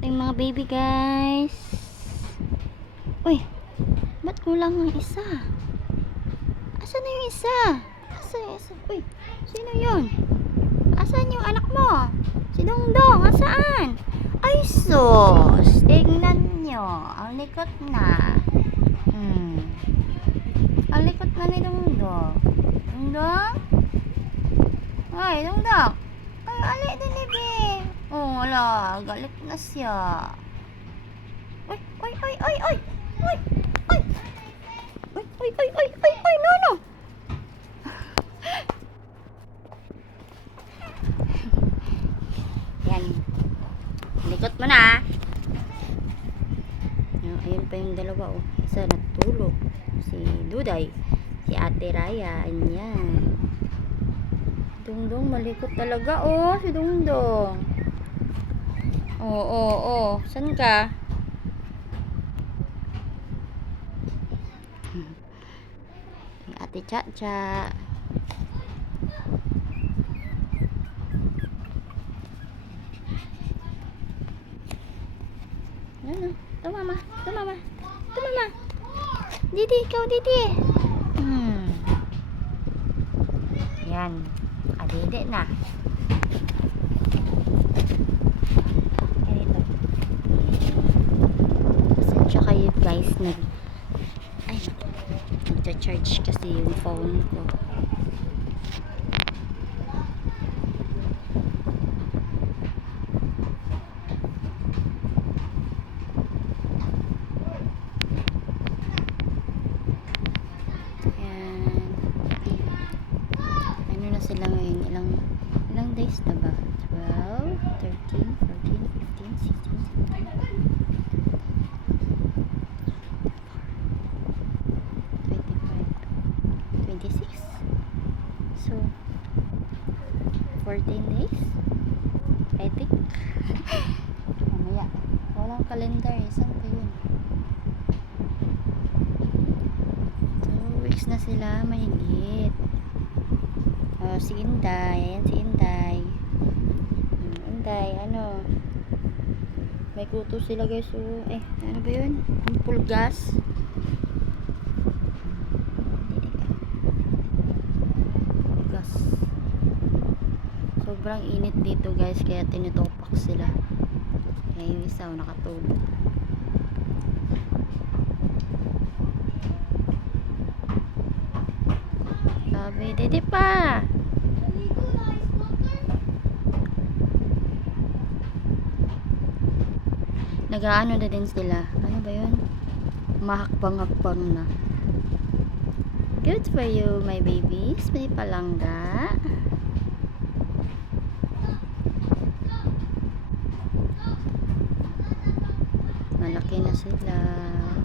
Ating mga baby guys. Uy, ba't kulang ang isa? Asan na yung isa? Asan yung isa? Uy, sino yun? Asan yung anak mo? Si Dongdong, asaan? Ay sus, tingnan nyo. Ang likot na. Ang likot na ni Dongdong. Dongdong? Ay, Dongdong. Ay, alik din ni Be. Oh, wala. Galit na siya. Uy, uy, uy, uy, uy. Uy, uy. Uy, uy, uy, uy, uy, uy, no, no. Yan. Likot mo na. Ayun pa yung dalawa, oh. Isa natulog. Si Duday. Si Ate Raya. Ayan. Dongdong, malikot talaga, oh. Si Dongdong. Oo. Saan ka? Ate Cha-Cha. Ano? Ito mama. Didi, ikaw Didi. Yan. Adede na. Ganito. Pasensya kayo guys. Nagcha-charge kasi yung phone ko. Sila ngayon, ilang days na ba? 12, 13, 14, 15, 16, 17, 25, 26. So 14 days I think. Mamaya, walang calendar eh. Saan pa yun? 2 weeks na sila mahigit. Si Inday. Ayan si Inday. Inday, ano? May kuto sila guys. Ano ba yun? Ang pulgas. Pulgas. Sobrang init dito guys. Kaya tinitopak sila. Kaya yung isa nakatulog. Sabi, dede pa! Nag-aano na din sila. Ano ba yun? Mahakbang-hakbang na. Good for you, my babies. May palangga. Malaki na sila.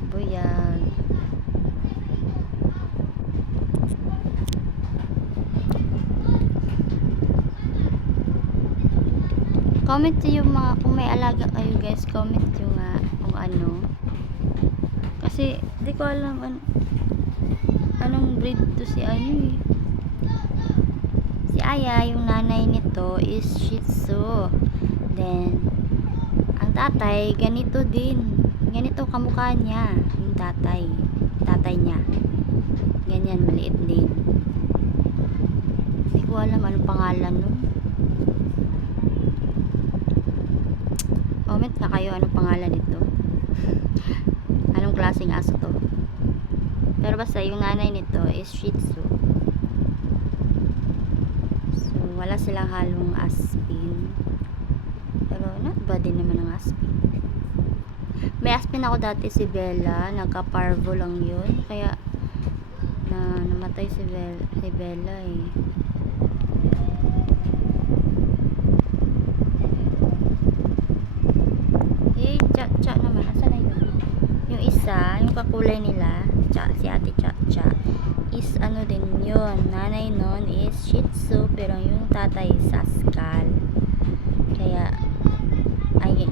Buyag. Comment yung mga, kung may alaga kayo guys, comment yung kung ano. Kasi, di ko alam anong breed to si Si Aya, yung nanay nito is Shih Tzu. Then, ang tatay, ganito din. Ganito kamukha niya, yung tatay. Tatay niya. Ganyan, maliit din. Di ko alam anong pangalan nun. Comment na kayo anong pangalan nito. Anong klaseng aso to. Pero basta yung nanay nito is Shih Tzu. So wala silang halong aspin. Pero not bad din naman ang aspin. May aspin ako dati si Bella. Nagka-parvo lang yun. Kaya namatay si Bella eh. Cha naman, asa na yun? Yung isa, yung kakulay nila, si Ate Cha is ano din yun, nanay nun is Shih Tzu, pero yung tatay is Saskal. Kaya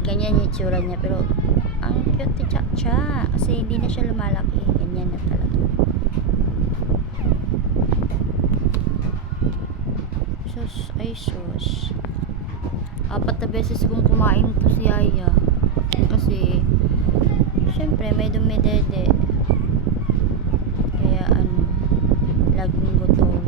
ganyan yung tsura niya, pero ang cute ni Cha kasi hindi na siya lumalaki, ganyan na talaga. Sus. 4 na beses kong kumain to si Aya. syempre may dumidede. Kaya laging gutom.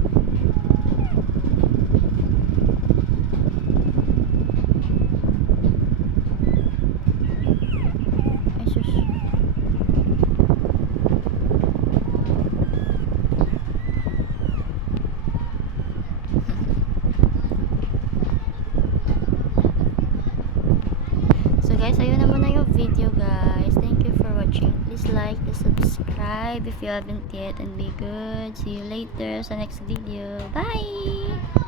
Ay sus. So guys, ayun na muna yung video guys. Thank you for watching. Please like, please subscribe if you haven't yet, and be good. See you later sa next video. Bye!